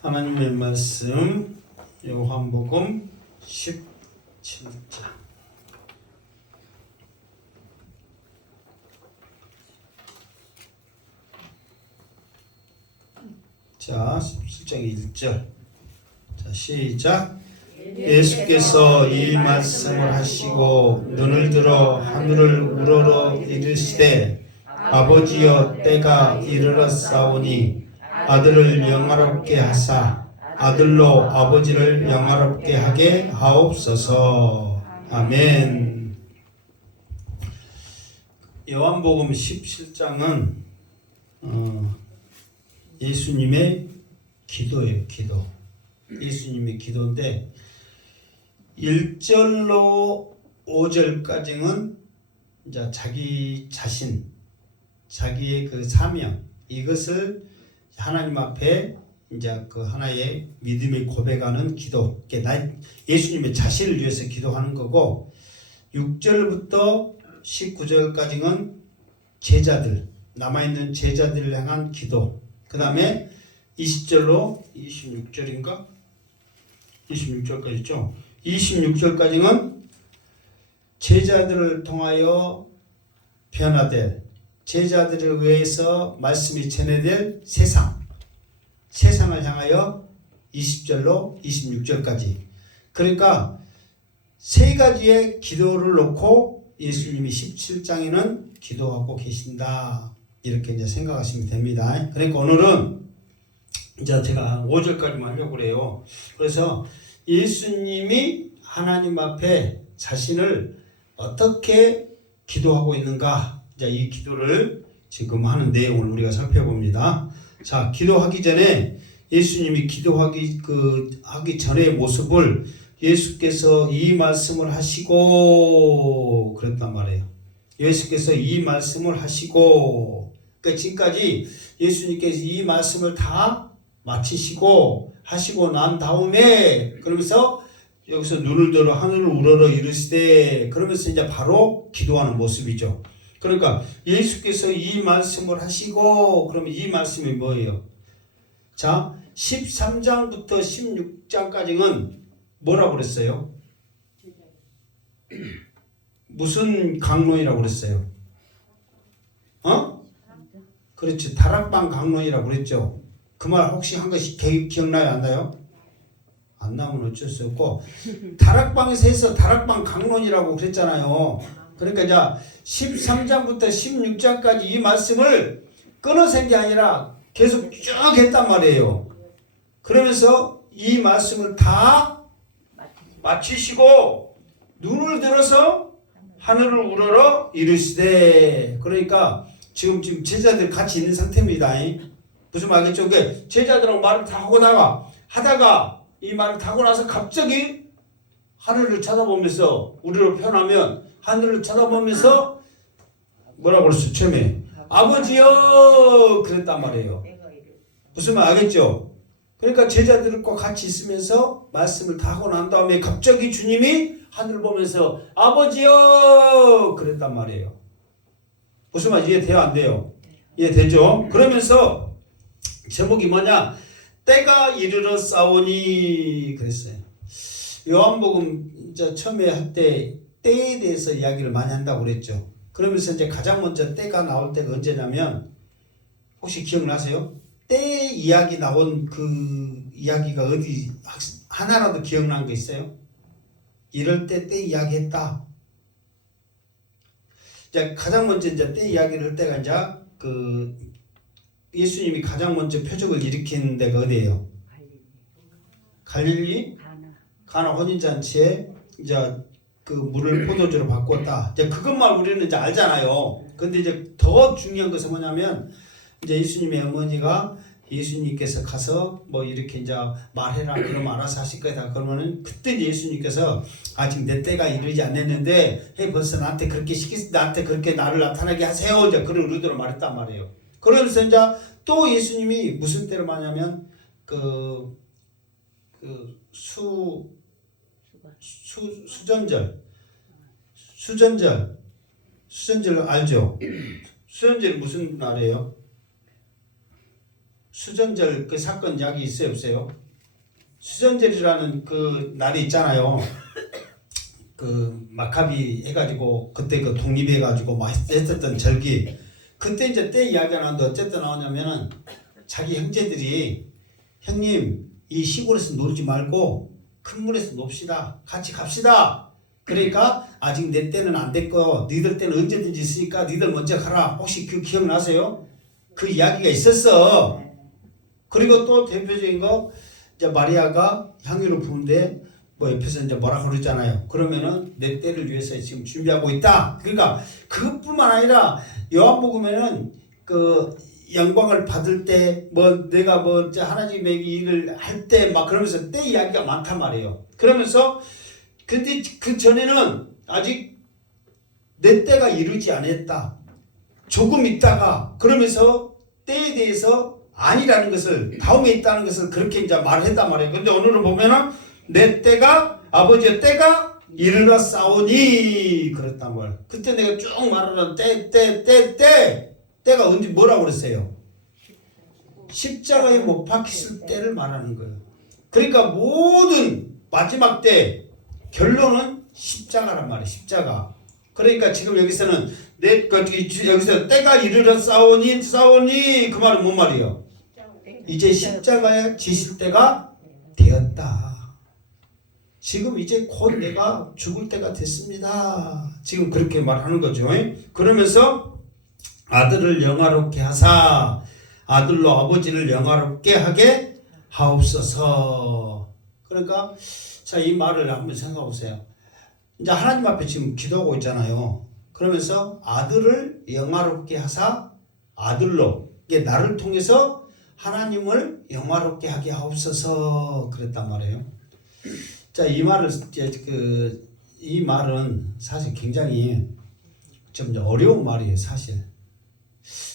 하나님의 말씀 요한복음 17장. 자, 17장 1절. 자, 시작. 예수께서 이 말씀을 하시고 눈을 들어 하늘을 우러러 이르시되 아버지여 때가 이르렀사오니 아들을 영화롭게 하사 아들로 아버지를 영화롭게 하게 하옵소서. 아멘. 요한복음 17장은 예수님의 기도예요. 기도. 예수님의 기도인데 1절로 5절까지는 이제 자기 자신, 자기의 그 사명, 이것을 하나님 앞에 이제 그 하나의 믿음의 고백하는 기도, 예수님의 자신을 위해서 기도하는 거고, 6절부터 19절까지는 제자들, 남아있는 제자들을 향한 기도, 그 다음에 20절로 26절인가? 26절까지죠. 26절까지는 제자들을 통하여 변화될, 제자들을 위해서 말씀이 전해될 세상을 향하여 20절로 26절까지. 그러니까 세 가지의 기도를 놓고 예수님이 17장에는 기도하고 계신다. 이렇게 이제 생각하시면 됩니다. 그러니까 오늘은 이제 제가 5절까지만 하려고 그래요. 그래서 예수님이 하나님 앞에 자신을 어떻게 기도하고 있는가, 이제 이 기도를 지금 하는 내용을 우리가 살펴봅니다. 자, 기도하기 전에 예수님이 기도하기 하기 전의 모습을 예수께서 이 말씀을 하시고 그랬단 말이에요. 예수께서 이 말씀을 하시고, 그러니까 지금까지 예수님께서 이 말씀을 다 마치시고 하시고 난 다음에, 그러면서 여기서 눈을 들어 하늘을 우러러 이르시되, 그러면서 이제 바로 기도하는 모습이죠. 그러니까 예수께서 이 말씀을 하시고, 그러면 이 말씀이 뭐예요? 자, 13장부터 16장까지는 뭐라고 그랬어요? 무슨 강론이라고 그랬어요? 그렇지, 다락방 강론이라고 그랬죠. 그 말 혹시 한 것이 기억나요? 안 나요? 안 나면 어쩔 수 없고, 다락방에서 해서 다락방 강론이라고 그랬잖아요. 그러니까 자, 13장부터 16장까지 이 말씀을 끊어서 한 게 아니라 계속 쭉 했단 말이에요. 그러면서 이 말씀을 다 마치시고 눈을 들어서 하늘을 우러러 이르시되, 그러니까 지금 제자들 같이 있는 상태입니다. 무슨 말이겠죠? 제자들하고 말을 다 하다가 이 말을 다 하고 나서 갑자기 하늘을 쳐다보면서, 우리로 표현하면 하늘을 쳐다보면서 뭐라고 그랬어요? 처음에 아버지여 그랬단 말이에요. 무슨 말 알겠죠? 그러니까 제자들과 같이 있으면서 말씀을 다 하고 난 다음에 갑자기 주님이 하늘을 보면서 아버지여 그랬단 말이에요. 무슨 말 이해돼요? 안 돼요? 이해되죠? 그러면서 제목이 뭐냐? 때가 이르렀사오니 그랬어요. 요한복음 이제 처음에 할 때 때에 대해서 이야기를 많이 한다고 그랬죠. 그러면서 이제 가장 먼저 때가 나올 때가 언제냐면, 혹시 기억나세요? 때 이야기 나온 그 이야기가 어디 하나라도 기억나는 거 있어요? 이럴 때 이야기 했다. 이제 가장 먼저 이제 때 이야기를 할 때가 이제 예수님이 가장 먼저 표적을 일으킨 데가 어디예요? 갈릴리 가나 혼인잔치에 이제 그 물을 포도주로 바꿨다. 이제 그것만 우리는 이제 알잖아요. 근데 이제 더 중요한 것은 뭐냐면, 이제 예수님의 어머니가 예수님께서 가서 뭐 이렇게 이제 말해라 그러면 알아서 하실 거다 그러면은, 그때 예수님께서 아직 내 때가 이르지 않았는데 벌써 나한테 그렇게 나를 나타나게 하세요. 이제 그런 의도로 말했단 말이에요. 그러면서 이제 또 예수님이 무슨 때를 말하냐면 수전절 알죠? 수전절이 무슨 날이에요? 수전절 그 사건 이야기 있어요 없어요? 수전절이라는 그 날이 있잖아요. 그 마카비 해가지고 그때 그 독립해가지고 막 했었던 절기. 그때 이제 때 이야기가 나오는데 어쨌든 나오냐면은 자기 형제들이 형님 이 시골에서 놀지 말고 큰 물에서 놉시다. 같이 갑시다. 그러니까 아직 내 때는 안 됐고 너희들 때는 언제든지 있으니까 너희들 먼저 가라. 혹시 그 기억나세요? 그 이야기가 있었어. 그리고 또 대표적인 거 이제 마리아가 향유를 부은데 뭐 옆에서 이제 뭐라 그러잖아요. 그러면은 내 때를 위해서 지금 준비하고 있다. 그러니까 그것뿐만 아니라 요한복음에는 그 영광을 받을 때 뭐 내가 뭐 하나님의 일을 할 때 막 그러면서 때 이야기가 많단 말이에요. 그러면서 근데 그 전에는 아직 내 때가 이르지 않았다. 조금 있다가 그러면서 때에 대해서 아니라는 것을 다음에 있다는 것을 그렇게 이제 말했단 말이에요. 근데 오늘은 보면은 내 때가 아버지의 때가 이르러 싸우니 그랬단 말. 그때 내가 쭉 말하는 때가 언제 뭐라고 그랬어요? 십자가에 못 박혔을 때를 말하는 거예요. 그러니까 모든 마지막 때 결론은 십자가란 말이에요. 십자가. 그러니까 지금 여기서는 여기서 때가 이르러 싸우니 그 말은 뭔 말이에요? 이제 십자가에 지실 때가 되었다. 지금 이제 곧 내가 죽을 때가 됐습니다. 지금 그렇게 말하는 거죠. 그러면서 아들을 영화롭게 하사 아들로 아버지를 영화롭게 하게 하옵소서. 그러니까 자, 이 말을 한번 생각해 보세요. 이제 하나님 앞에 지금 기도하고 있잖아요. 그러면서 아들을 영화롭게 하사 아들로 이게 나를 통해서 하나님을 영화롭게 하게 하옵소서 그랬단 말이에요. 자, 이 말을 이 말은 사실 굉장히 좀 어려운 말이에요, 사실.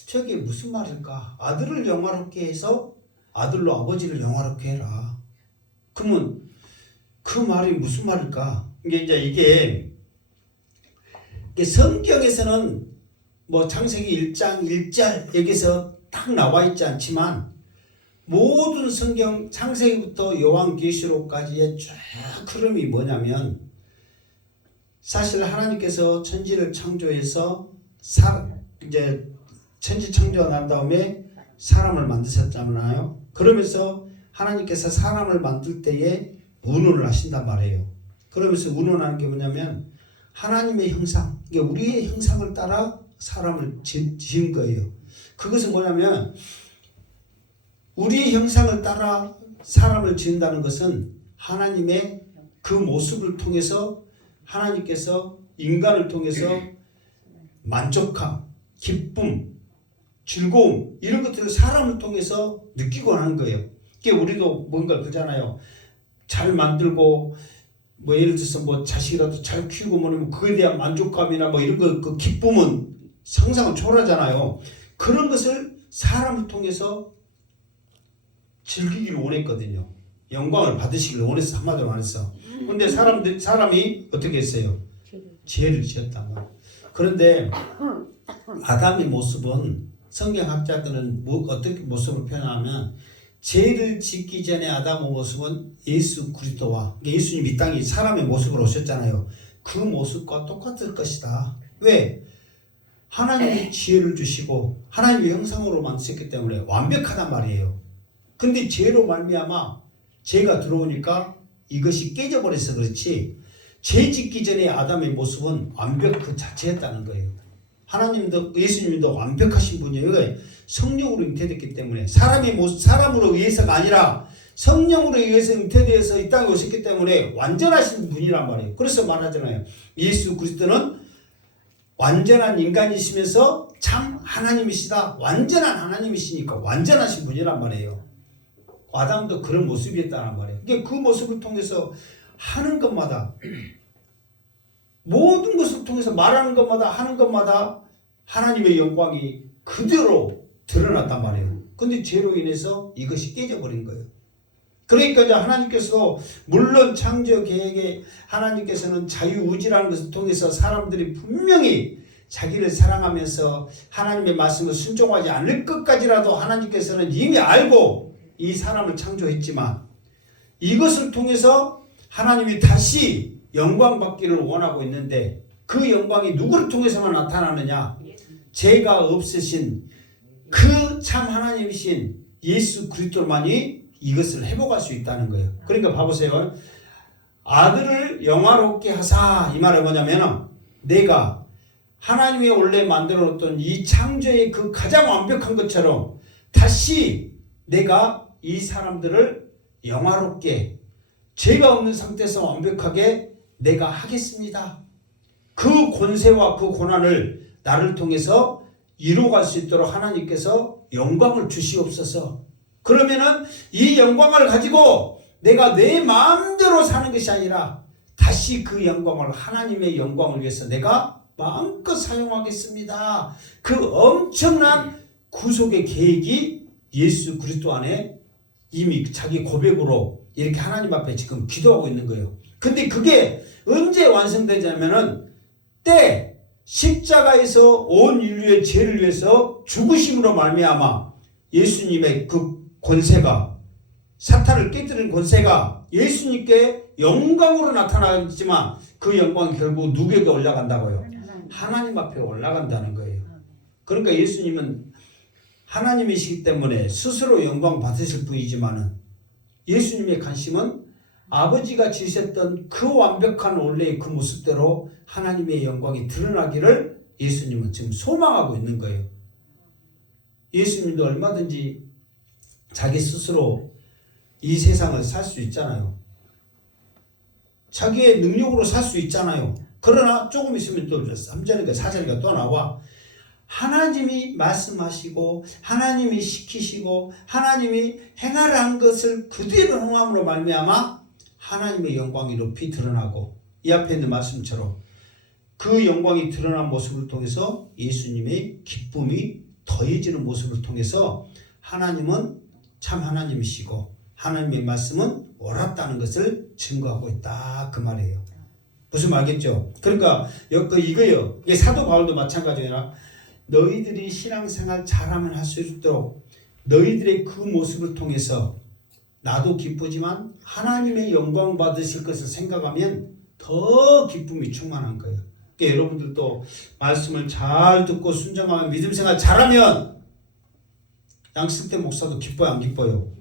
저게 무슨 말일까? 아들을 영화롭게 해서 아들로 아버지를 영화롭게 해라. 그러면 그 말이 무슨 말일까? 이게 성경에서는 뭐 창세기 1장 1절 여기서 딱 나와 있지 않지만 모든 성경 창세기부터 요한계시록까지의 쭉 흐름이 뭐냐면 사실 하나님께서 천지를 창조해서 이제 천지 창조가 난 다음에 사람을 만드셨잖아요. 그러면서 하나님께서 사람을 만들 때에 운운을 하신단 말이에요. 그러면서 운운하는 게 뭐냐면 하나님의 형상, 이게 우리의 형상을 따라 사람을 지은 거예요. 그것은 뭐냐면 우리의 형상을 따라 사람을 지은다는 것은 하나님의 그 모습을 통해서 하나님께서 인간을 통해서 만족함, 기쁨, 즐거움 이런 것들을 사람을 통해서 느끼고 하는 거예요. 그게 우리도 뭔가 그러잖아요. 잘 만들고 뭐 예를 들어서 뭐 자식이라도 잘 키우고 뭐냐면 그에 대한 만족감이나 뭐 이런 거 그 기쁨은 상상을 초월하잖아요. 그런 것을 사람을 통해서 즐기기를 원했거든요. 영광을 받으시기를 원했어. 한마디로 말해서. 근데 사람이 어떻게 했어요? 죄를 지었단 말이에요. 그런데 아담의 모습은 성경학자들은 어떻게 모습을 표현하면 죄를 짓기 전에 아담의 모습은 예수 그리스도와 예수님 이 땅에 사람의 모습으로 오셨잖아요. 그 모습과 똑같을 것이다. 왜? 하나님이 지혜를 주시고 하나님의 형상으로 만드셨기 때문에 완벽하단 말이에요. 근데 죄로 말미암아 죄가 들어오니까 이것이 깨져버려서 그렇지 죄 짓기 전에 아담의 모습은 완벽 그 자체였다는 거예요. 하나님도 예수님도 완벽하신 분이에요. 성령으로 잉태됐기 때문에 사람의 모습, 사람으로 의해서가 아니라 성령으로 의해서 잉태되어서 이 땅에 오셨기 때문에 완전하신 분이란 말이에요. 그래서 말하잖아요. 예수 그리스도는 완전한 인간이시면서 참 하나님이시다. 완전한 하나님이시니까 완전하신 분이란 말이에요. 아담도 그런 모습이었다는 말이에요. 그러니까 그 모습을 통해서 하는 것마다 모든 것을 통해서 말하는 것마다 하는 것마다 하나님의 영광이 그대로 드러났단 말이에요. 근데 죄로 인해서 이것이 깨져버린 거예요. 그러니까 이제 하나님께서 물론 창조 계획에 하나님께서는 자유의지라는 것을 통해서 사람들이 분명히 자기를 사랑하면서 하나님의 말씀을 순종하지 않을 것까지라도 하나님께서는 이미 알고 이 사람을 창조했지만 이것을 통해서 하나님이 다시 영광 받기를 원하고 있는데 그 영광이 누구를 통해서만 나타나느냐? 죄가 없으신 그 참 하나님이신 예수 그리스도만이 이것을 회복할 수 있다는 거예요. 그러니까 봐보세요. 아들을 영화롭게 하사, 이 말은 뭐냐면 내가 하나님이 원래 만들어 놓던 이 창조의 그 가장 완벽한 것처럼 다시 내가 이 사람들을 영화롭게 죄가 없는 상태에서 완벽하게 내가 하겠습니다. 그 권세와 그 고난을 나를 통해서 이루어갈 수 있도록 하나님께서 영광을 주시옵소서. 그러면은 이 영광을 가지고 내가 내 마음대로 사는 것이 아니라 다시 그 영광을 하나님의 영광을 위해서 내가 마음껏 사용하겠습니다. 그 엄청난 구속의 계획이 예수 그리스도 안에 이미 자기 고백으로 이렇게 하나님 앞에 지금 기도하고 있는 거예요. 근데 그게 언제 완성되냐면은 때 십자가에서 온 인류의 죄를 위해서 죽으심으로 말미암아 예수님의 그 권세가 사탄을 깨뜨리는 권세가 예수님께 영광으로 나타나지만 그 영광이 결국 누구에게 올라간다고요? 하나님 앞에 올라간다는 거예요. 그러니까 예수님은 하나님이시기 때문에 스스로 영광 받으실 분이지만은 예수님의 관심은 아버지가 지으셨던 그 완벽한 원래의 그 모습대로 하나님의 영광이 드러나기를 예수님은 지금 소망하고 있는 거예요. 예수님도 얼마든지 자기 스스로 이 세상을 살 수 있잖아요. 자기의 능력으로 살 수 있잖아요. 그러나 조금 있으면 또 3절인가 4절인가 또 나와 하나님이 말씀하시고 하나님이 시키시고 하나님이 행하라는 것을 그대로 행함으로 말미암아 하나님의 영광이 높이 드러나고 이 앞에 있는 말씀처럼 그 영광이 드러난 모습을 통해서 예수님의 기쁨이 더해지는 모습을 통해서 하나님은 참 하나님이시고 하나님의 말씀은 옳았다는 것을 증거하고 있다 그 말이에요. 무슨 말겠죠? 그러니까 이거요. 이게 사도 바울도 마찬가지야. 너희들이 신앙생활 잘하면 할수록 너희들의 그 모습을 통해서 나도 기쁘지만 하나님의 영광 받으실 것을 생각하면 더 기쁨이 충만한 거예요. 그러니까 여러분들도 말씀을 잘 듣고 순종하면 믿음 생활 잘하면 양승태 목사도 기뻐요 안 기뻐요?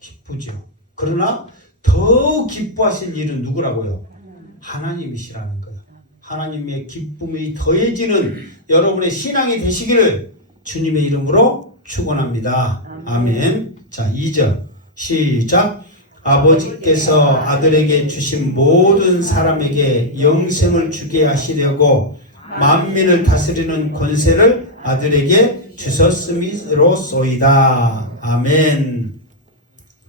기쁘죠. 그러나 더 기뻐하실 일은 누구라고요? 하나님이시라는 거예요. 하나님의 기쁨이 더해지는 여러분의 신앙이 되시기를 주님의 이름으로 축원합니다. 아멘. 자, 2절 시작. 아버지께서 아들에게 주신 모든 사람에게 영생을 주게 하시려고 만민을 다스리는 권세를 아들에게 주셨음이로소이다. 아멘.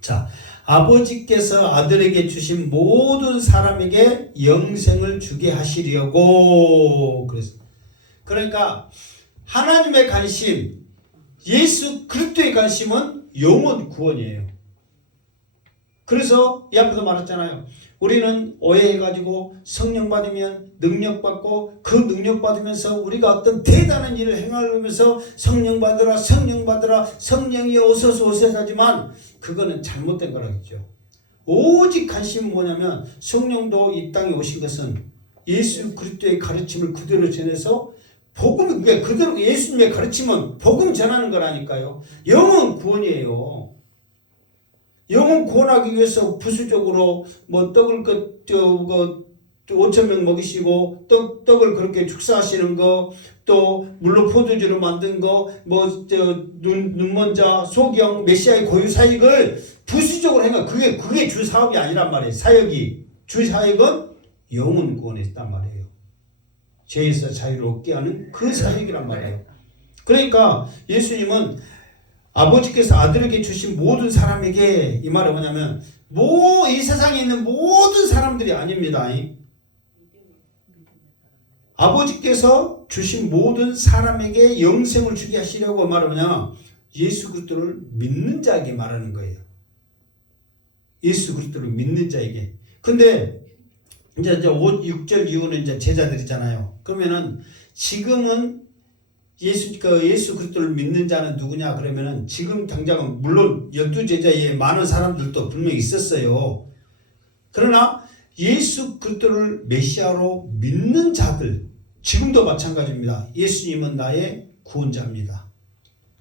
자, 아버지께서 아들에게 주신 모든 사람에게 영생을 주게 하시려고 그랬어요. 그러니까 하나님의 관심, 예수 그리스도의 관심은 영혼 구원이에요. 그래서 이 앞에서 말했잖아요. 우리는 오해해가지고 성령 받으면 능력 받고 그 능력 받으면서 우리가 어떤 대단한 일을 행하면서 성령 받으라 성령 받으라 성령이 오소서 하지만 그거는 잘못된 거라겠죠. 오직 관심은 뭐냐면 성령도 이 땅에 오신 것은 예수 그리스도의 가르침을 그대로 전해서 복음, 그대로 예수님의 가르침은 복음 전하는 거라니까요. 영혼 구원이에요. 영혼 구원하기 위해서 부수적으로 뭐 떡을 5,000명 먹이시고 떡을 그렇게 축사하시는 거, 또 물로 포도주를 만든 거, 눈먼자, 소경, 메시아의 고유 사역을 부수적으로 행한 그게 주 사업이 아니란 말이에요. 사역이 주 사역은 영혼 구원에 있단 말이에요. 죄에서 자유롭게 하는 그 사역이란 말이에요. 그러니까 예수님은 아버지께서 아들에게 주신 모든 사람에게 이 말은 뭐냐면 이 세상에 있는 모든 사람들이 아닙니다. 아버지께서 주신 모든 사람에게 영생을 주게 하시려고 말은 뭐냐 예수 그리스도를 믿는 자에게 말하는 거예요. 예수 그리스도를 믿는 자에게. 근데 이제 6절 이후는 이제 제자들이잖아요. 그러면은 지금은 예수 그리스도를 믿는 자는 누구냐 그러면은 지금 당장은 물론 12제자에 많은 사람들도 분명히 있었어요. 그러나 예수 그리스도를 메시아로 믿는 자들 지금도 마찬가지입니다. 예수님은 나의 구원자입니다.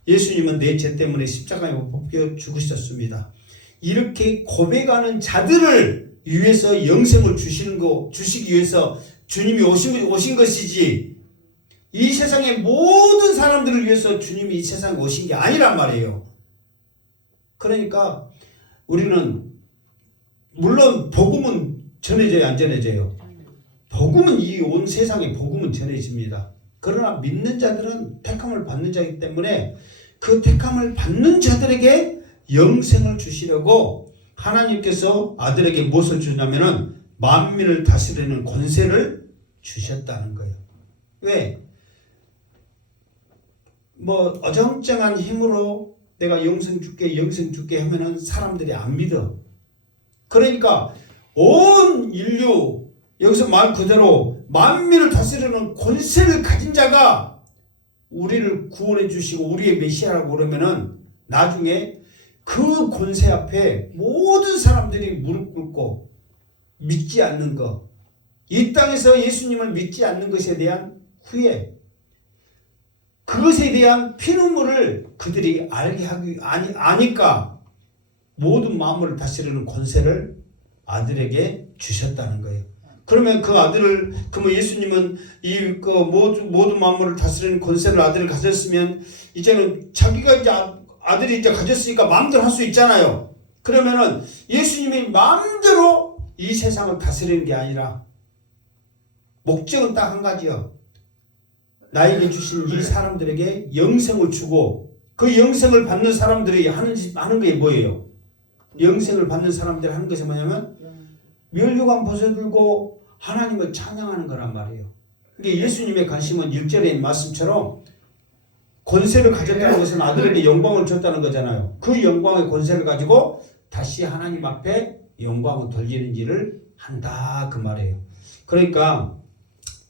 예수님은 내 죄 때문에 십자가에 못 박혀 죽으셨습니다. 이렇게 고백하는 자들을 위해서 영생을 주시기 위해서 주님이 오신 것이지 이 세상의 모든 사람들을 위해서 주님이 이 세상에 오신 게 아니란 말이에요. 그러니까 우리는 물론 복음은 전해져야 안 전해져요. 복음은 이 온 세상에 복음은 전해집니다. 그러나 믿는 자들은 택함을 받는 자이기 때문에 그 택함을 받는 자들에게 영생을 주시려고 하나님께서 아들에게 무엇을 주냐면은 만민을 다스리는 권세를 주셨다는 거예요. 왜? 뭐 어정쩡한 힘으로 내가 영생 줄게 하면은 사람들이 안 믿어. 그러니까 온 인류 여기서 말 그대로 만민을 다스리는 권세를 가진 자가 우리를 구원해 주시고 우리의 메시아라고 그러면은 나중에 그 권세 앞에 모든 사람들이 무릎 꿇고 믿지 않는 것, 이 땅에서 예수님을 믿지 않는 것에 대한 후회, 그것에 대한 피눈물을 그들이 아니까 모든 마음을 다스리는 권세를 아들에게 주셨다는 거예요. 그러면 그 아들을, 그러면 예수님은 모든 만물을 다스리는 권세를 아들을 가졌으면 이제는 자기가 이제 아들이 이제 가졌으니까 마음대로 할 수 있잖아요. 그러면은 예수님이 마음대로 이 세상을 다스리는 게 아니라 목적은 딱 한 가지요. 나에게 주신 이 사람들에게 영생을 주고 그 영생을 받는 사람들이 하는 게 뭐예요? 영생을 받는 사람들이 하는 것이 뭐냐면 멸류관 벗어들고 하나님을 찬양하는 거란 말이에요. 이게 예수님의 관심은 1절의 말씀처럼 권세를 가졌다는 것은 아들에게 영광을 줬다는 거잖아요. 그 영광의 권세를 가지고 다시 하나님 앞에 영광을 돌리는 일을 한다 그 말이에요. 그러니까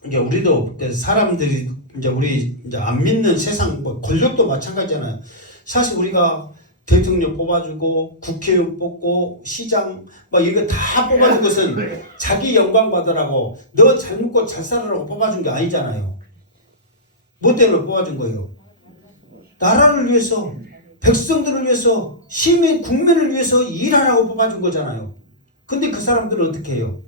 이제 우리도 사람들이 우리 안 믿는 세상 권력도 마찬가지잖아요. 사실 우리가 대통령 뽑아주고 국회의원 뽑고 시장 이거 다 뽑아준 것은 자기 영광 받으라고 너 잘 먹고 잘 살아라고 뽑아준 게 아니잖아요. 뭐 때문에 뽑아준 거예요? 나라를 위해서, 백성들을 위해서, 시민 국민을 위해서 일하라고 뽑아준 거잖아요. 근데 그 사람들은 어떻게 해요?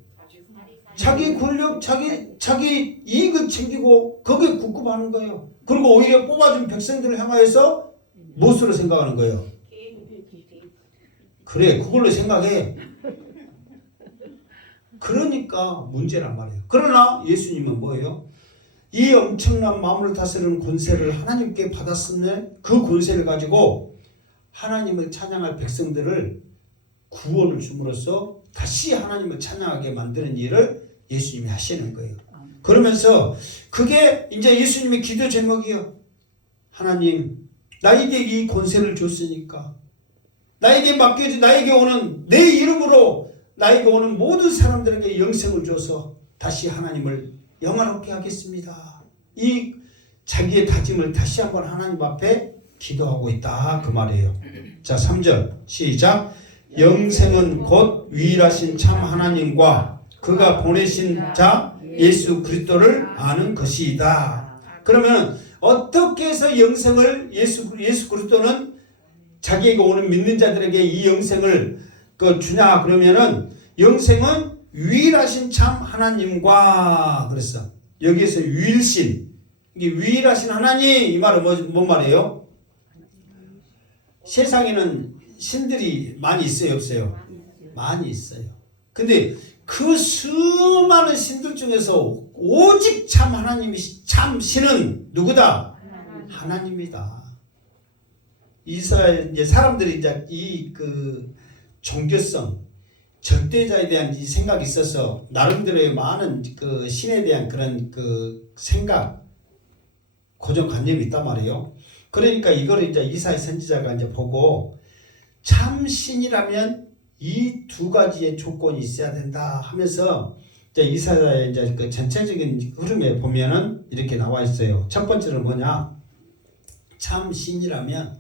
자기 권력, 자기 이익을 챙기고 거기에 국급하는 거예요. 그리고 오히려 뽑아준 백성들을 향하여서 무엇으로 생각하는 거예요? 그래, 그걸로 생각해. 그러니까 문제란 말이에요. 그러나 예수님은 뭐예요? 이 엄청난 마음을 다스리는 권세를 하나님께 받았으면 그 권세를 가지고 하나님을 찬양할 백성들을 구원을 줌으로써 다시 하나님을 찬양하게 만드는 일을 예수님이 하시는 거예요. 그러면서 그게 이제 예수님의 기도 제목이요. 하나님, 나에게 이 권세를 줬으니까 나에게 맡겨진 나에게 오는 내 이름으로 나에게 오는 모든 사람들에게 영생을 줘서 다시 하나님을 영화롭게 하겠습니다. 이 자기의 다짐을 다시 한번 하나님 앞에 기도하고 있다 그 말이에요. 자 3절 시작. 영생은 곧 유일하신 참 하나님과 그가 보내신 자 예수 그리스도를 아는 것이다. 그러면 어떻게 해서 영생을 예수 그리스도는 자기에게 오는 믿는 자들에게 이 영생을 주냐 그러면은 영생은 유일하신 참 하나님과 그랬어. 여기에서 유일신, 이게 유일하신 하나님 이 말은 뭔 말이에요? 세상에는 신들이 많이 있어요, 없어요? 많이 있어요. 근데 그 수많은 신들 중에서 오직 참 하나님이 참 신은 누구다? 하나님이다. 이스라엘 이제 사람들이 이제 이 종교성 절대자에 대한 이 생각이 있어서 나름대로의 많은 신에 대한 그런 생각 고정관념이 있단 말이에요. 그러니까 이걸 이제 이사야 선지자가 이제 보고 참 신이라면 이 두 가지의 조건이 있어야 된다 하면서 이제 이사야의 이제 그 전체적인 흐름에 보면은 이렇게 나와 있어요. 첫 번째는 뭐냐? 참 신이라면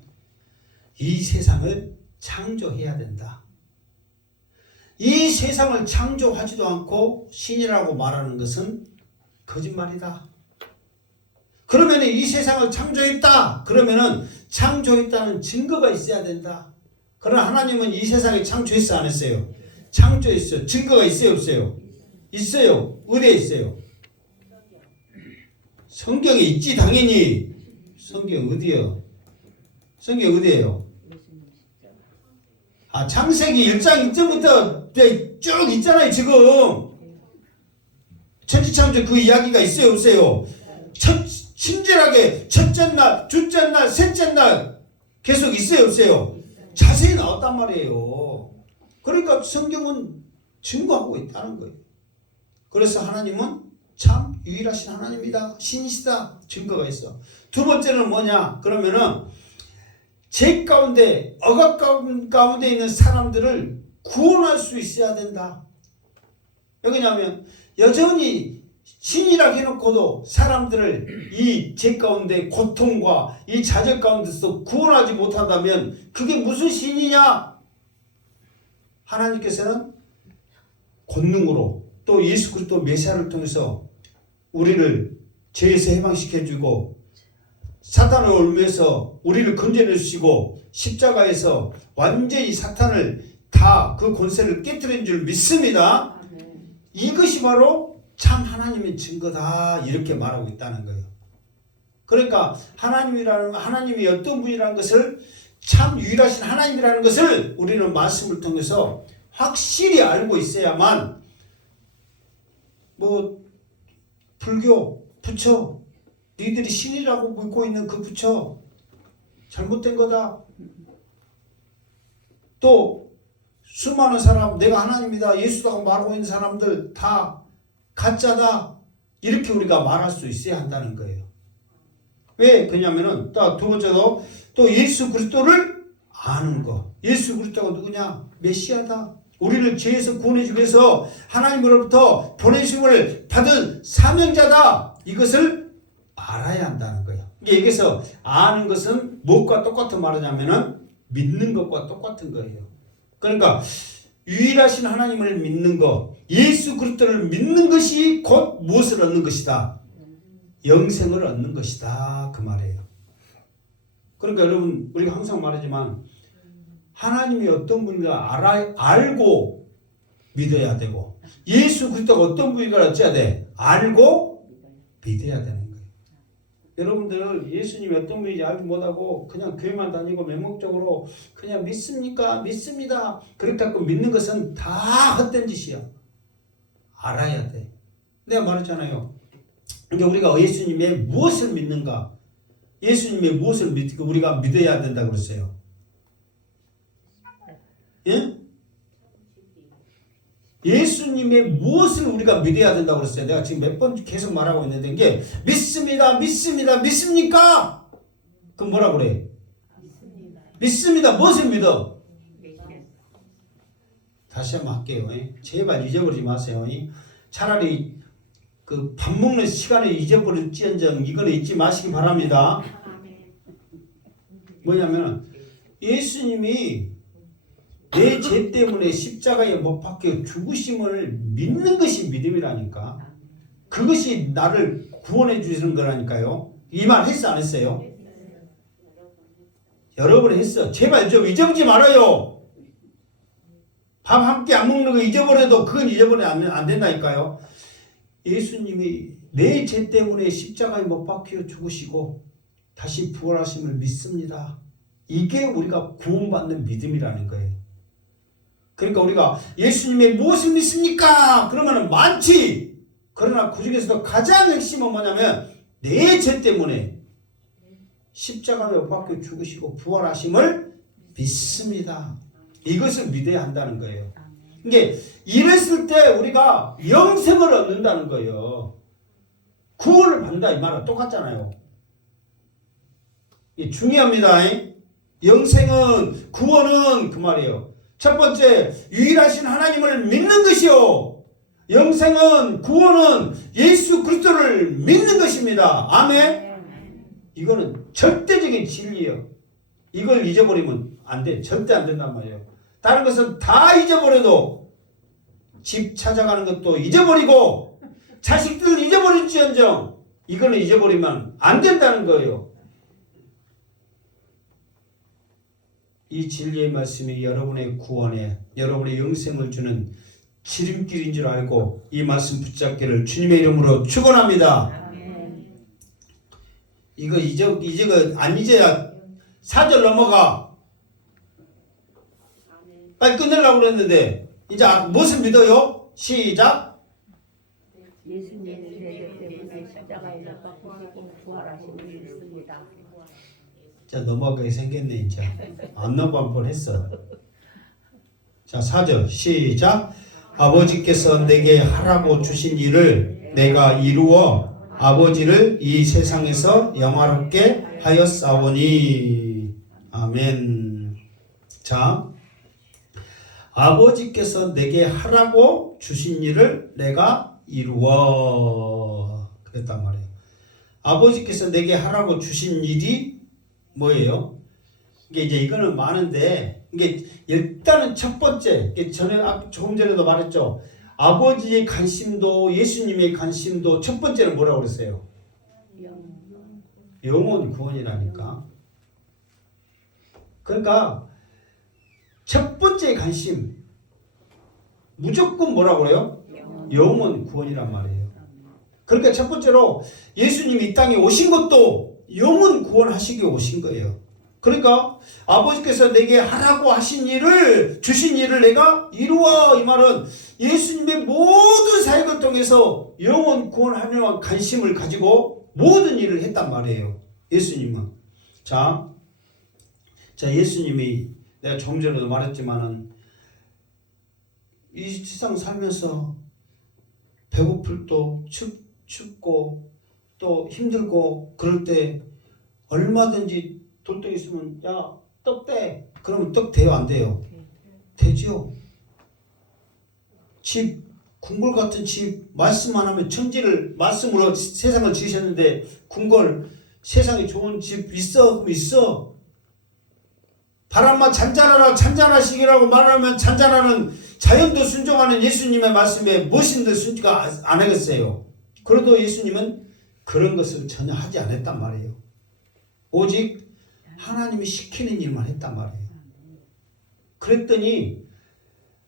이 세상을 창조해야 된다. 이 세상을 창조하지도 않고 신이라고 말하는 것은 거짓말이다. 그러면 이 세상을 창조했다. 그러면은 창조했다는 증거가 있어야 된다. 그러나 하나님은 이 세상에 창조했어 안 했어요? 창조했어요. 증거가 있어요 없어요? 있어요. 어디에 있어요? 성경에 있지 당연히. 성경 어디요? 성경 어디에요? 창세기 1장 1절부터 쭉 있잖아요 지금. 천지창조 그 이야기가 있어요 없어요? 친절하게 첫째 날, 둘째 날, 셋째 날 계속 있어요 없어요? 자세히 나왔단 말이에요. 그러니까 성경은 증거하고 있다는 거예요. 그래서 하나님은 참 유일하신 하나님이다. 신이시다. 증거가 있어. 두 번째는 뭐냐? 그러면은 죄 가운데 억압 가운데 있는 사람들을 구원할 수 있어야 된다. 왜냐하면 여전히 신이라 해놓고도 사람들을 이 죄 가운데 고통과 이 좌절 가운데서 구원하지 못한다면 그게 무슨 신이냐? 하나님께서는 권능으로 또 예수 그리스도 메시아를 통해서 우리를 죄에서 해방시켜주고 사탄을 올면서 우리를 건져내 주시고 십자가에서 완전히 사탄을 다 그 권세를 깨뜨린 줄 믿습니다. 이것이 바로 참 하나님의 증거다 이렇게 말하고 있다는 거예요. 그러니까 하나님이 어떤 분이라는 것을 참 유일하신 하나님이라는 것을 우리는 말씀을 통해서 확실히 알고 있어야만 불교 부처 니들이 신이라고 믿고 있는 그 부처 잘못된 거다. 또 수많은 사람 내가 하나님이다 예수라고 말하고 있는 사람들 다 가짜다 이렇게 우리가 말할 수 있어야 한다는 거예요. 왜 그러냐면은 또 두 번째로 또 예수 그리스도를 아는 거. 예수 그리스도가 누구냐? 메시아다. 우리를 죄에서 구원해주기 위해서 하나님으로부터 보내심을 받은 사명자다. 이것을 알아야 한다는 거예요. 여기서 아는 것은 무엇과 똑같은 말이냐면은 믿는 것과 똑같은 거예요. 그러니까 유일하신 하나님을 믿는 것, 예수 그리스도를 믿는 것이 곧 무엇을 얻는 것이다? 영생을 얻는 것이다. 그 말이에요. 그러니까 여러분 우리가 항상 말하지만 하나님이 어떤 분인가 알고 믿어야 되고 예수 그리스도가 어떤 분인가 어찌해야 돼? 알고 믿어야 되는 거예요. 여러분들 예수님이 어떤 분인지 알지 못하고 그냥 교회만 다니고 맹목적으로 그냥 믿습니까? 믿습니다. 그렇다고 믿는 것은 다 헛된 짓이야. 알아야 돼. 내가 말했잖아요. 그러니까 우리가 예수님의 무엇을 믿는가? 예수님의 무엇을 우리가 믿어야 된다고 그랬어요. 예? 예수님의 무엇을 우리가 믿어야 된다고 그랬어요. 내가 지금 몇 번 계속 말하고 있는데 이게 믿습니다. 믿습니다. 믿습니까? 그럼 뭐라 그래? 믿습니다. 무엇을 믿어? 다시 한번 할게요. 제발 잊어버리지 마세요. 차라리 그 밥 먹는 시간에 잊어버릴지언정 이거는 잊지 마시기 바랍니다. 뭐냐면 예수님이 내 죄 때문에 십자가에 못 박혀 죽으심을 믿는 것이 믿음이라니까. 그것이 나를 구원해 주시는 거라니까요. 이 말 했어 안 했어요? 여러 번 했어. 제발 좀 잊어버리지 말아요. 밥 함께 안 먹는 거 잊어버려도 그건 잊어버리면 안 된다니까요. 예수님이 내 죄 때문에 십자가에 못 박혀 죽으시고 다시 부활하심을 믿습니다. 이게 우리가 구원받는 믿음이라는 거예요. 그러니까 우리가 예수님의 무엇을 믿습니까? 그러면 많지. 그러나 그 중에서도 가장 핵심은 뭐냐면 내 죄 때문에 십자가에 못 박혀 죽으시고 부활하심을 믿습니다. 이것을 믿어야 한다는 거예요. 이게 이랬을 때 우리가 영생을 얻는다는 거예요. 구원을 받는다 이 말은 똑같잖아요. 이게 중요합니다. 영생은 구원은 그 말이에요. 첫 번째 유일하신 하나님을 믿는 것이요. 영생은, 구원은 예수 그리스도를 믿는 것입니다. 아멘. 이거는 절대적인 진리예요. 이걸 잊어버리면 안 돼. 절대 안 된단 말이에요. 다른 것은 다 잊어버려도 집 찾아가는 것도 잊어버리고 자식들 잊어버릴지언정 이거는 잊어버리면 안 된다는 거예요. 이 진리의 말씀이 여러분의 구원에, 여러분의 영생을 주는 지름길인 줄 알고 이 말씀 붙잡기를 주님의 이름으로 축원합니다. 이거 안 잊어야 4절 넘어가. 빨리 끝내려고 그랬는데 이제 무엇을 믿어요? 시작. 예수님의 죄 때문에 십자가에 못 박히시고 부활하심을 믿습니다. 자, 넘어가게 생겼네. 이제 안 넘어갈 뻔했어. 자, 4절 시작. 아버지께서 내게 하라고 주신 일을 내가 이루어 아버지를 이 세상에서 영화롭게 하였사오니. 아멘. 자, 아버지께서 내게 하라고 주신 일을 내가 이루어. 그랬단 말이에요. 아버지께서 내게 하라고 주신 일이 뭐예요? 이게 이제 이거는 많은데, 이게 일단은 첫 번째, 전에 조금 전에도 말했죠. 아버지의 관심도 예수님의 관심도 첫 번째는 뭐라고 그랬어요? 영혼 구원이라니까. 그러니까 첫 번째 관심 무조건 뭐라고 그래요? 영혼 구원이란 말이에요. 그러니까 첫 번째로 예수님이 이 땅에 오신 것도 영혼 구원하시기 오신 거예요. 그러니까 아버지께서 내게 하라고 하신 일을, 주신 일을 내가 이루어. 이 말은 예수님의 모든 사역을 통해서 영혼 구원하려는 관심을 가지고 모든 일을 했단 말이에요. 예수님은. 자, 예수님이 내가 조금 전에도 말했지만은 이 세상 살면서 배고플 또 춥고 또 힘들고 그럴 때 얼마든지 돌덩이 있으면 야 떡 대. 그러면 떡 돼요 안 돼요? 되죠. 집 궁궐 같은 집 말씀만 하면 천지를 말씀으로 세상을 지으셨는데 궁궐 세상에 좋은 집 있어? 그럼 있어. 바람만 잔잔하라 잔잔하시기라고 말하면 잔잔하는 자연도 순종하는 예수님의 말씀에 무엇인들 순지가 안 하겠어요. 그래도 예수님은 그런 것을 전혀 하지 않았단 말이에요. 오직 하나님이 시키는 일만 했단 말이에요. 그랬더니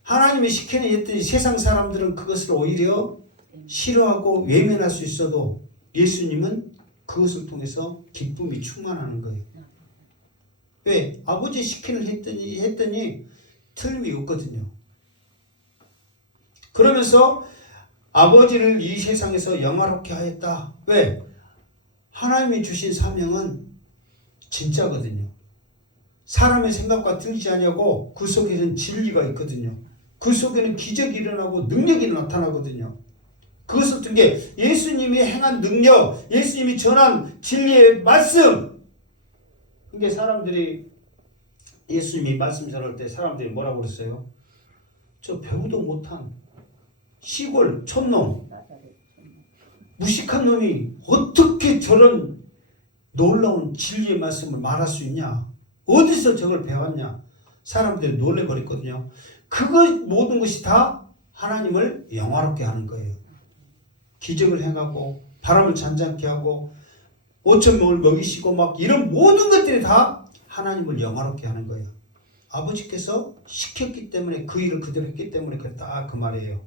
하나님이 시키는 일 했더니 세상 사람들은 그것을 오히려 싫어하고 외면할 수 있어도 예수님은 그것을 통해서 기쁨이 충만하는 거예요. 왜? 아버지 시키는 했더니 틀림이 없거든요. 그러면서 아버지를 이 세상에서 영화롭게 하였다. 왜? 하나님이 주신 사명은 진짜거든요. 사람의 생각과 틀리지 않냐고 그 속에는 진리가 있거든요. 그 속에는 기적이 일어나고 능력이 나타나거든요. 그것을 든 게 예수님이 행한 능력, 예수님이 전한 진리의 말씀. 이게 사람들이 예수님이 말씀 전할 때 사람들이 뭐라고 그랬어요? 저 배우도 못한 시골 촌놈, 무식한 놈이 어떻게 저런 놀라운 진리의 말씀을 말할 수 있냐? 어디서 저걸 배웠냐? 사람들이 놀래버렸거든요. 그것 모든 것이 다 하나님을 영화롭게 하는 거예요. 기적을 행하고 바람을 잔잔케 하고 5,000명을 먹이시고 막 이런 모든 것들이 다 하나님을 영화롭게 하는 거예요. 아버지께서 시켰기 때문에 그 일을 그대로 했기 때문에 그랬다 그 말이에요.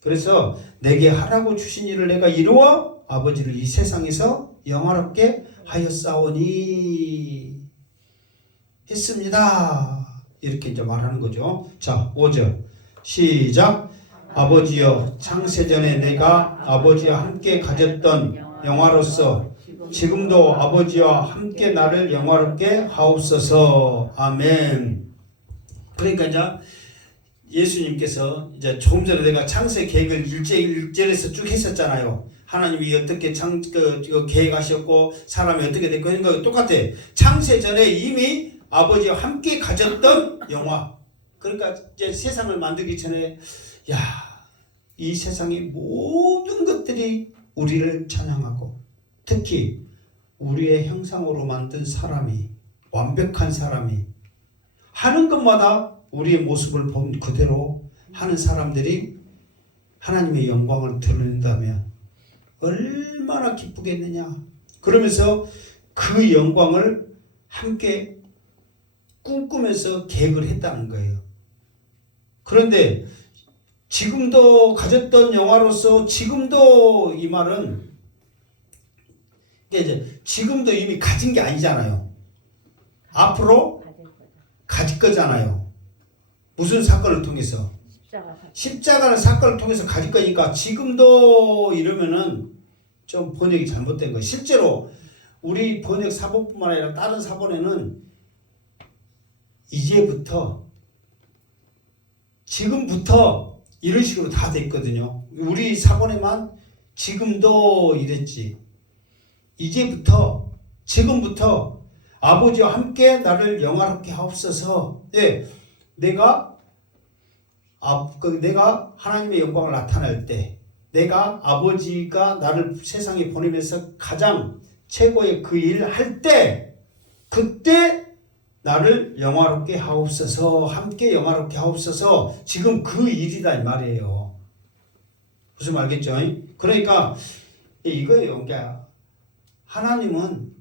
그래서 내게 하라고 주신 일을 내가 이루어 아버지를 이 세상에서 영화롭게 하였사오니 했습니다. 이렇게 이제 말하는 거죠. 자, 5절 시작. 아버지여 창세전에 내가 아버지와 함께 가졌던 영화로서 지금도 아버지와 함께 나를 영화롭게 하옵소서. 아멘. 그러니까 이제 예수님께서 이제 조금 전에 내가 창세 계획을 1절에서 쭉 했었잖아요. 하나님이 어떻게 계획하셨고 사람이 어떻게 됐고 하는 거 똑같아. 창세 전에 이미 아버지와 함께 가졌던 영화. 그러니까 이제 세상을 만들기 전에 야 이 세상의 모든 것들이 우리를 찬양하고 특히 우리의 형상으로 만든 사람이 완벽한 사람이 하는 것마다 우리의 모습을 본 그대로 하는 사람들이 하나님의 영광을 드러낸다면 얼마나 기쁘겠느냐. 그러면서 그 영광을 함께 꿈꾸면서 계획을 했다는 거예요. 그런데 지금도 가졌던 영화로서 지금도 이 말은 이제 지금도 이미 가진 게 아니잖아요. 앞으로 가질 거잖아요. 무슨 사건을 통해서? 십자가는 사건을 통해서 가질 거니까 지금도 이러면은 좀 번역이 잘못된 거예요. 실제로 우리 번역 사본뿐만 아니라 다른 사본에는 이제부터 지금부터 이런 식으로 다 됐거든요. 우리 사본에만 지금도 이랬지. 이제부터 지금부터 아버지와 함께 나를 영화롭게 하옵소서. 예, 내가 하나님의 영광을 나타낼 때, 내가 아버지가 나를 세상에 보내면서 가장 최고의 그 일을 할 때, 그때 나를 영화롭게 하옵소서, 함께 영화롭게 하옵소서. 지금 그 일이다 이 말이에요. 무슨 말겠죠? 그러니까 이거예요. 그러니까 하나님은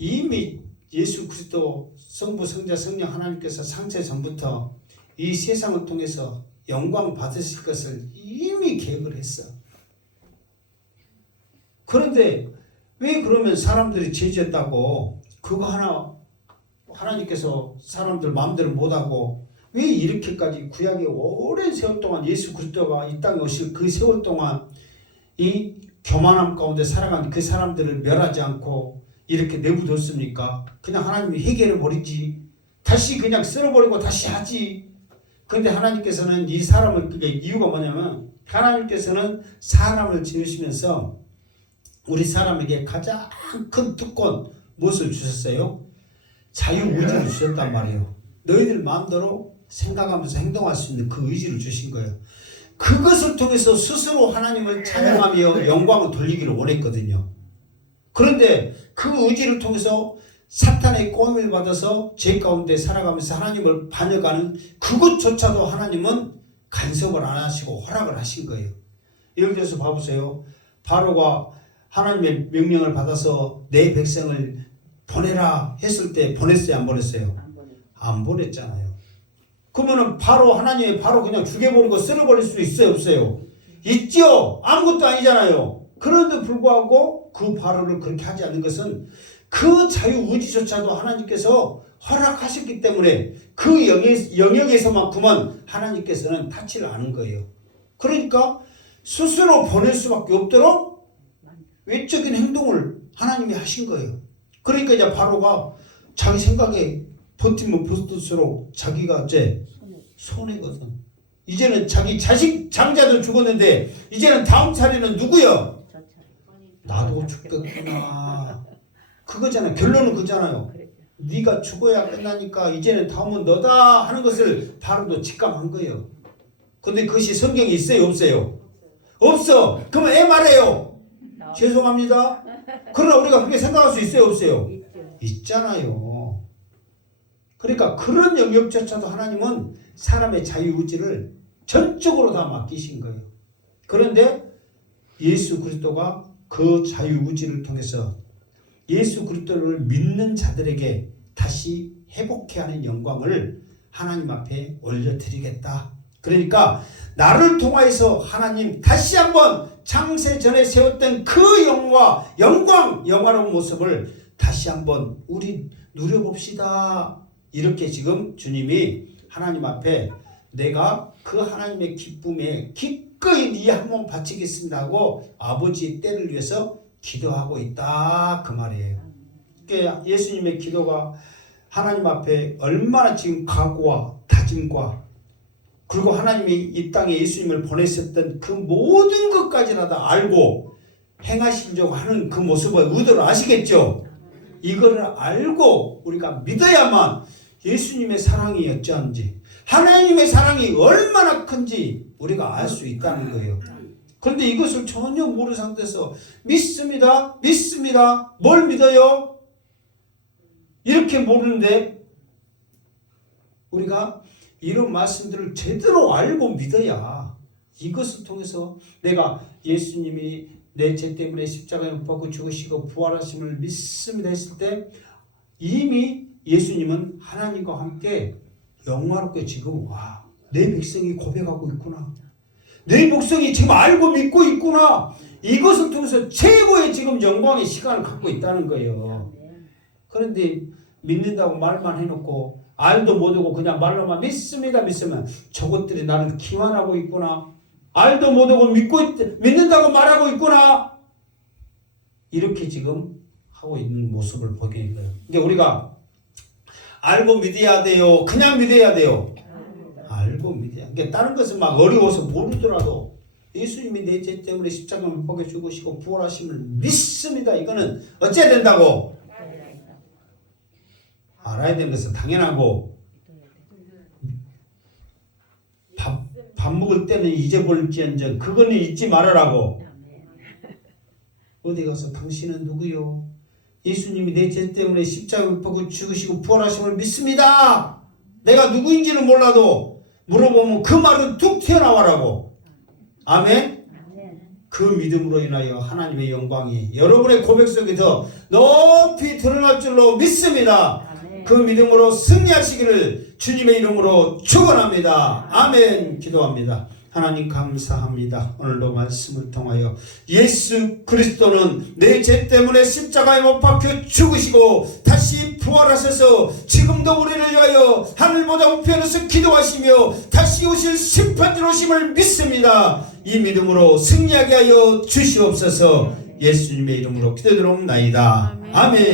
이미 예수 그리스도 성부 성자 성령 하나님께서 창세 전부터 이 세상을 통해서 영광 받으실 것을 이미 계획을 했어. 그런데 왜 그러면 사람들이 죄졌다고 그거 하나 하나님께서 사람들 마음대로 못하고 왜 이렇게까지 구약의 오랜 세월 동안 예수 그리스도가 이 땅에 오실 그 세월 동안 이 교만함 가운데 살아간 그 사람들을 멸하지 않고 이렇게 내버렸습니까? 그냥 하나님이 해결해 버리지. 다시 그냥 쓸어버리고 다시 하지. 그런데 하나님께서는 이 사람을, 그게 이유가 뭐냐면 하나님께서는 사람을 지으시면서 우리 사람에게 가장 큰 특권 무엇을 주셨어요? 자유의지를 주셨단 말이에요. 너희들 마음대로 생각하면서 행동할 수 있는 그 의지를 주신 거예요. 그것을 통해서 스스로 하나님을 찬양하며 영광을 돌리기를 원했거든요. 그런데 그 의지를 통해서 사탄의 꼬임을 받아서 죄 가운데 살아가면서 하나님을 반역하는 그것조차도 하나님은 간섭을 안 하시고 허락을 하신 거예요. 예를 들어서 봐보세요. 바로가 하나님의 명령을 받아서 내 백성을 보내라 했을 때 보냈어요? 안 보냈어요? 안 보냈잖아요. 그러면은 바로 하나님이 바로 그냥 죽여버리고 쓸어버릴 수 있어요? 없어요? 있죠. 아무것도 아니잖아요. 그런데 불구하고 그 바로를 그렇게 하지 않는 것은 그 자유의지조차도 하나님께서 허락하셨기 때문에 그 영역에서만큼은 하나님께서는 닿지를 않은 거예요. 그러니까 스스로 보낼 수밖에 없도록 외적인 행동을 하나님이 하신 거예요. 그러니까 이제 바로가 자기 생각에 버티면 버틸수록 자기가 이제 손해거든. 이제는 자기 자식 장자도 죽었는데 이제는 다음 차례는 누구요? 나도 죽겠구나. 그거잖아요. 결론은 그잖아요. 네가 죽어야 끝나니까 이제는 다음은 너다 하는 것을 바로도 직감한 거예요. 근데 그것이 성경에 있어요? 없어요? 없어. 그러면 애 말해요. 죄송합니다. 그러나 우리가 그렇게 생각할 수 있어요? 없어요? 있잖아요. 그러니까 그런 영역조차도 하나님은 사람의 자유의지를 전적으로 다 맡기신 거예요. 그런데 예수 그리스도가 그 자유의지를 통해서 예수 그리스도를 믿는 자들에게 다시 회복해 하는 영광을 하나님 앞에 올려드리겠다. 그러니까 나를 통하여서 하나님 다시 한번 창세 전에 세웠던 그 영화로운 모습을 다시 한번 우리 누려봅시다. 이렇게 지금 주님이 하나님 앞에 내가 그 하나님의 기쁨에 기꺼이 네 한 몸 바치겠습니다 하고 아버지의 때를 위해서 기도하고 있다 그 말이에요. 그러니까 예수님의 기도가 하나님 앞에 얼마나 지금 각오와 다짐과 그리고 하나님이 이 땅에 예수님을 보냈었던 그 모든 것까지나 다 알고 행하시려고 하는 그 모습을 의도를 아시겠죠? 이거를 알고 우리가 믿어야만 예수님의 사랑이 어찌한지 하나님의 사랑이 얼마나 큰지 우리가 알 수 있다는 거예요. 그런데 이것을 전혀 모르는 상태에서 믿습니다. 믿습니다. 뭘 믿어요? 이렇게 모르는데 우리가 이런 말씀들을 제대로 알고 믿어야 이것을 통해서 내가 예수님이 내 죄 때문에 십자가에 못 박고 죽으시고 부활하심을 믿습니다 했을 때 이미 예수님은 하나님과 함께 영화롭게 지금 와, 내 백성이 고백하고 있구나. 내 백성이 지금 알고 믿고 있구나. 이것을 통해서 최고의 지금 영광의 시간을 갖고 있다는 거예요. 그런데 믿는다고 말만 해놓고 알도 못하고 그냥 말로만 믿습니다 믿으면 저것들이 나를 기만하고 있구나. 알도 못하고 믿는다고 말하고 있구나. 이렇게 지금 하고 있는 모습을 보게 되는 거예요. 그러니까 우리가 알고 믿어야 돼요? 그냥 믿어야 돼요? 알고 믿어야. 그러니까 다른 것은 막 어려워서 모르더라도 예수님이 내 죄 때문에 십자가에 못 박혀 죽으시고 부활하심을 믿습니다. 이거는 어째야 된다고? 알아야 되는 것은 당연하고 밥 먹을 때는 잊어버릴지언정 그거는 잊지 말아라고. 어디 가서 당신은 누구요? 예수님이 내 죄 때문에 십자가에 못 박혀 죽으시고 부활하심을 믿습니다. 내가 누구인지는 몰라도 물어보면 그 말은 툭 튀어나와라고. 아멘? 그 믿음으로 인하여 하나님의 영광이 여러분의 고백 속에 더 높이 드러날 줄로 믿습니다. 그 믿음으로 승리하시기를 주님의 이름으로 축원합니다. 아멘. 기도합니다. 하나님 감사합니다. 오늘도 말씀을 통하여 예수 그리스도는 내 죄 때문에 십자가에 못 박혀 죽으시고 다시 부활하셔서 지금도 우리를 위하여 하늘보다 우편에서 기도하시며 다시 오실 심판자로 오심을 믿습니다. 이 믿음으로 승리하게 하여 주시옵소서. 예수님의 이름으로 기도드리옵나이다. 아멘.